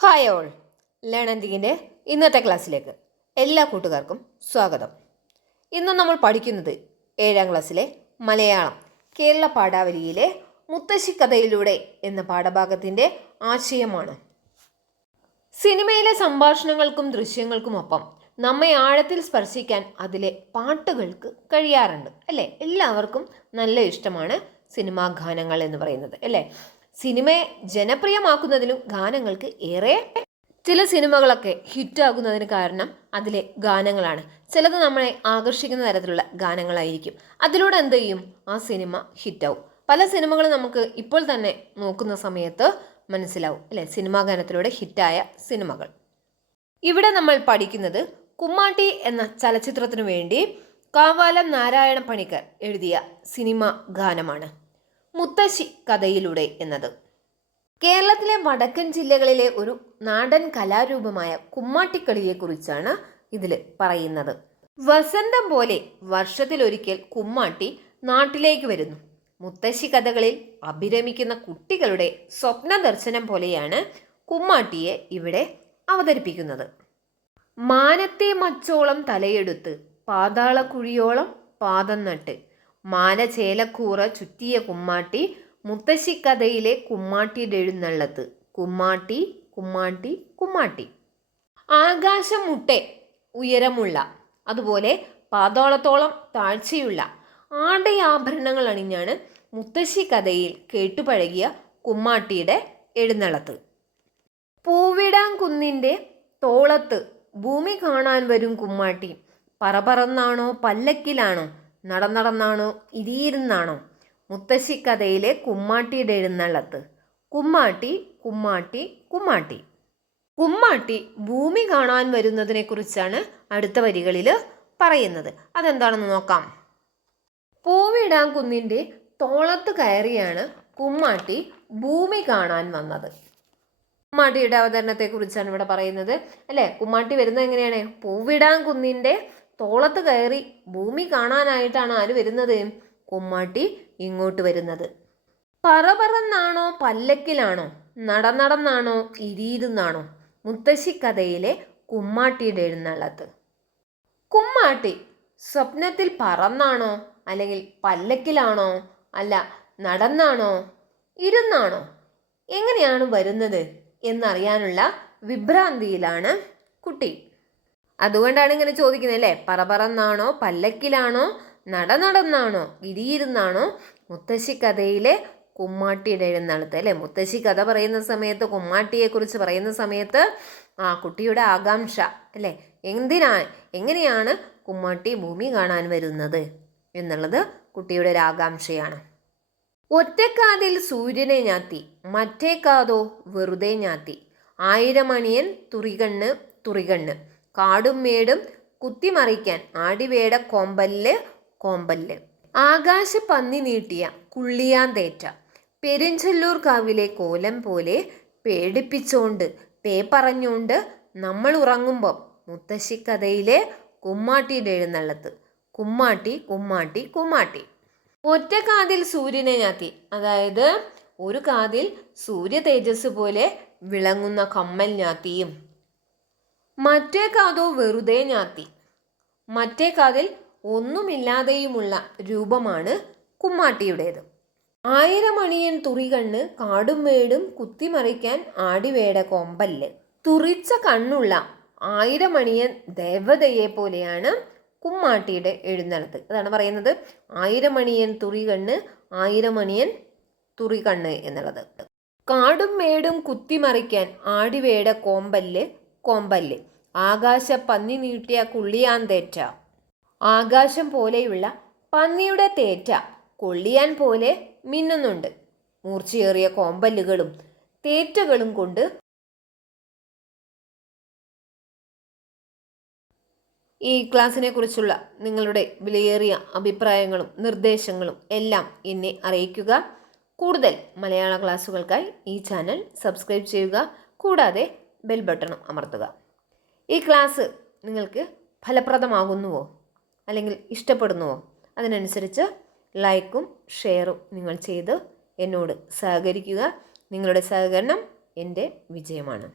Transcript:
Hi all ലേണന്റിങ്ങിന്റെ ഇന്നത്തെ ക്ലാസ്സിലേക്ക് എല്ലാ കൂട്ടുകാർക്കും സ്വാഗതം. ഇന്ന് നമ്മൾ പഠിക്കുന്നത് ഏഴാം ക്ലാസ്സിലെ മലയാളം കേരള പാഠാവലിയിലെ മുത്തശ്ശി കഥയിലൂടെ എന്ന പാഠഭാഗത്തിന്റെ ആശയമാണ്. സിനിമയിലെ സംഭാഷണങ്ങൾക്കും ദൃശ്യങ്ങൾക്കുമൊപ്പം നമ്മെ ആഴത്തിൽ സ്പർശിക്കാൻ അതിലെ പാട്ടുകൾക്ക് കഴിയാറുണ്ട് അല്ലേ? എല്ലാവർക്കും നല്ല ഇഷ്ടമാണ് സിനിമാ ഗാനങ്ങൾ എന്ന് പറയുന്നത് അല്ലേ? സിനിമയെ ജനപ്രിയമാക്കുന്നതിലും ഗാനങ്ങൾക്ക് ഏറെ ചില സിനിമകളൊക്കെ ഹിറ്റാകുന്നതിന് കാരണം അതിലെ ഗാനങ്ങളാണ്. ചിലത് നമ്മളെ ആകർഷിക്കുന്ന തരത്തിലുള്ള ഗാനങ്ങളായിരിക്കും. അതിലൂടെ എന്ത് ചെയ്യും? ആ സിനിമ ഹിറ്റാവും. പല സിനിമകളും നമുക്ക് ഇപ്പോൾ തന്നെ നോക്കുന്ന സമയത്ത് മനസ്സിലാവും അല്ലെ? സിനിമാ ഗാനത്തിലൂടെ ഹിറ്റായ സിനിമകൾ. ഇവിടെ നമ്മൾ പഠിക്കുന്നത് കുമ്മാട്ടി എന്ന ചലച്ചിത്രത്തിനു വേണ്ടി കാവാലം നാരായണ പണിക്കർ എഴുതിയ സിനിമ ഗാനമാണ്. മുത്തശ്ശി കഥയിലൂടെ എന്നത്. കേരളത്തിലെ വടക്കൻ ജില്ലകളിലെ ഒരു നാടൻ കലാരൂപമായ കുമ്മാട്ടിക്കളിയെക്കുറിച്ചാണ് ഇതിൽ പറയുന്നത്. വസന്തം പോലെ വർഷത്തിലൊരിക്കൽ കുമ്മാട്ടി നാട്ടിലേക്ക് വരുന്നു. മുത്തശ്ശി കഥകളിൽ അഭിരമിക്കുന്ന കുട്ടികളുടെ സ്വപ്ന ദർശനം പോലെയാണ് കുമ്മാട്ടിയെ ഇവിടെ അവതരിപ്പിക്കുന്നത്. മാനത്തെ മച്ചോളം തലയെടുത്ത് പാതാളക്കുഴിയോളം പാദം നട്ട് മാനചേലക്കൂറ ചുറ്റിയ കുമ്മാട്ടി മുത്തശ്ശിക്കഥയിലെ കുമ്മാട്ടിയുടെ എഴുന്നള്ളത്ത് കുമ്മാട്ടി കുമ്മാട്ടി കുമ്മാട്ടി. ആകാശം മുട്ടെ ഉയരമുള്ള അതുപോലെ പാതോളത്തോളം താഴ്ചയുള്ള ആടയാഭരണങ്ങൾ അണിഞ്ഞാണ് മുത്തശ്ശി കഥയിൽ കേട്ടുപഴകിയ കുമ്മാട്ടിയുടെ എഴുന്നള്ളത്ത്. പൂവിടാംകുന്നിന്റെ തോളത്ത് ഭൂമി കാണാൻ വരും കുമ്മാട്ടി. പറപറന്നാണോ പല്ലക്കിലാണോ നടന്നടന്നാണോ? ഇരിയിരുന്നാണോ മുത്തശ്ശി കഥയിലെ കുമ്മാട്ടിയുടെ എഴുന്നള്ളത്ത്. കുമ്മാട്ടി കുമ്മാട്ടി കുമ്മാട്ടി. കുമ്മാട്ടി ഭൂമി കാണാൻ വരുന്നതിനെക്കുറിച്ചാണ് അടുത്ത വരികളിൽ പറയുന്നത്. അതെന്താണെന്ന് നോക്കാം. പൂവിടാൻ കുന്നിന്റെ തോളത്ത് കയറിയാണ് കുമ്മാട്ടി ഭൂമി കാണാൻ വന്നത്. കുമ്മാട്ടിയുടെ അവതരണത്തെ കുറിച്ചാണ് ഇവിടെ പറയുന്നത്. അല്ലേ? കുമ്മാട്ടി വരുന്നത് എങ്ങനെയാണ്? പൂവിടാൻ കുന്നിന്റെ തോളത്ത് കയറി ഭൂമി കാണാനായിട്ടാണ് ആര് വരുന്നത്? കുമ്മാട്ടി ഇങ്ങോട്ട് വരുന്നത്. പറപറന്നാണോ പല്ലക്കിലാണോ? നടന്നടന്നാണോ? ഇരിയിരുന്നാണോ മുത്തശ്ശി കഥയിലെ കുമ്മാട്ടിയുടെ എഴുന്നള്ളത്ത്. കുമ്മാട്ടി സ്വപ്നത്തിൽ പറന്നാണോ? അല്ലെങ്കിൽ പല്ലക്കിലാണോ? അല്ല നടന്നാണോ? ഇരുന്നാണോ? എങ്ങനെയാണ് വരുന്നത്? എന്നറിയാനുള്ള വിഭ്രാന്തിയിലാണ് കുട്ടി. അതുകൊണ്ടാണ് ഇങ്ങനെ ചോദിക്കുന്നത് അല്ലേ? പറപറന്നാണോ പല്ലക്കിലാണോ നട നടന്നാണോ ഇരിയിരുന്നാണോ മുത്തശ്ശി കഥയിലെ കുമ്മാട്ടിയുടെ എഴുന്നള്ളത്ത് അല്ലേ? മുത്തശ്ശി കഥ പറയുന്ന സമയത്ത് കുമ്മാട്ടിയെക്കുറിച്ച് പറയുന്ന സമയത്ത് ആ കുട്ടിയുടെ ആകാംക്ഷ അല്ലേ? എന്തിനാ എങ്ങനെയാണ് കുമ്മാട്ടി ഭൂമി കാണാൻ വരുന്നത് എന്നുള്ളത് കുട്ടിയുടെ ഒരു ആകാംക്ഷയാണ്. ഒറ്റക്കാതിൽ സൂര്യനെ ഞാത്തി മറ്റേ കാതോ വെറുതെ ഞാത്തി. ആയിരമണിയൻ തുറികണ്ണ് തുറികണ്ണ്. കാടും മേടും കുത്തിമറിക്കാൻ ആടിവേട കോമ്പല്ല് കോമ്പല്ല്. ആകാശ പന്നി നീട്ടിയ കുള്ളിയാന്തേറ്റ പെരിഞ്ചല്ലൂർ കാവിലെ കോലം പോലെ പേടിപ്പിച്ചോണ്ട് പേ പറഞ്ഞോണ്ട് നമ്മൾ ഉറങ്ങുമ്പം മുത്തശ്ശിക്കഥയിലെ കുമ്മാട്ടിയുടെ എഴുന്നള്ളത്ത്. കുമ്മാട്ടി കുമ്മാട്ടി കുമ്മാട്ടി. ഒറ്റ കാതിൽ സൂര്യനെ ഞാത്തി. അതായത് ഒരു കാതിൽ സൂര്യ തേജസ് പോലെ വിളങ്ങുന്ന കമ്മൽ ഞാത്തിയും മറ്റേ കാതോ വെറുതെ ഞാത്തി. മറ്റേ കാതിൽ ഒന്നുമില്ലാതെയുമുള്ള രൂപമാണ് കുമ്മാട്ടിയുടേത്. ആയിരമണിയൻ തുറികണ്ണ് കാടും മേടും കുത്തിമറിക്കാൻ ആടിവേട കൊമ്പല്ല്. തുറിച്ച കണ്ണുള്ള ആയിരമണിയൻ ദേവതയെ പോലെയാണ് കുമ്മാട്ടിയുടെ എഴുന്നള്ളത്ത്. അതാണ് പറയുന്നത് ആയിരമണിയൻ തുറികണ്ണ് ആയിരമണിയൻ തുറികണ്ണ് എന്നുള്ളത്. കാടും മേടും കുത്തിമറിക്കാൻ ആടിവേട കോമ്പല്ല് കോമ്പല്ല്. ആകാശ പന്നി നീട്ടിയ കുള്ളിയാൻ തേറ്റ. ആകാശം പോലെയുള്ള പന്നിയുടെ തേറ്റ കൊള്ളിയാൻ പോലെ മിന്നുന്നുണ്ട്. മൂർച്ചയേറിയ കോമ്പല്ലുകളും തേറ്റകളും കൊണ്ട് ഈ ക്ലാസ്സിനെ കുറിച്ചുള്ള നിങ്ങളുടെ വിലയേറിയ അഭിപ്രായങ്ങളും നിർദ്ദേശങ്ങളും എല്ലാം എന്നെ അറിയിക്കുക. കൂടുതൽ മലയാള ക്ലാസ്സുകൾക്കായി ഈ ചാനൽ സബ്സ്ക്രൈബ് ചെയ്യുക. കൂടാതെ ബെൽ ബട്ടണും അമർത്തുക. ഈ ക്ലാസ് നിങ്ങൾക്ക് ഫലപ്രദമാകുന്നുവോ? അല്ലെങ്കിൽ ഇഷ്ടപ്പെടുന്നുവോ? അതിനനുസരിച്ച് ലൈക്കും ഷെയറും നിങ്ങൾ ചെയ്ത് എന്നോട് സഹകരിക്കുക. നിങ്ങളുടെ സഹകരണം എന്റെ വിജയമാണ്.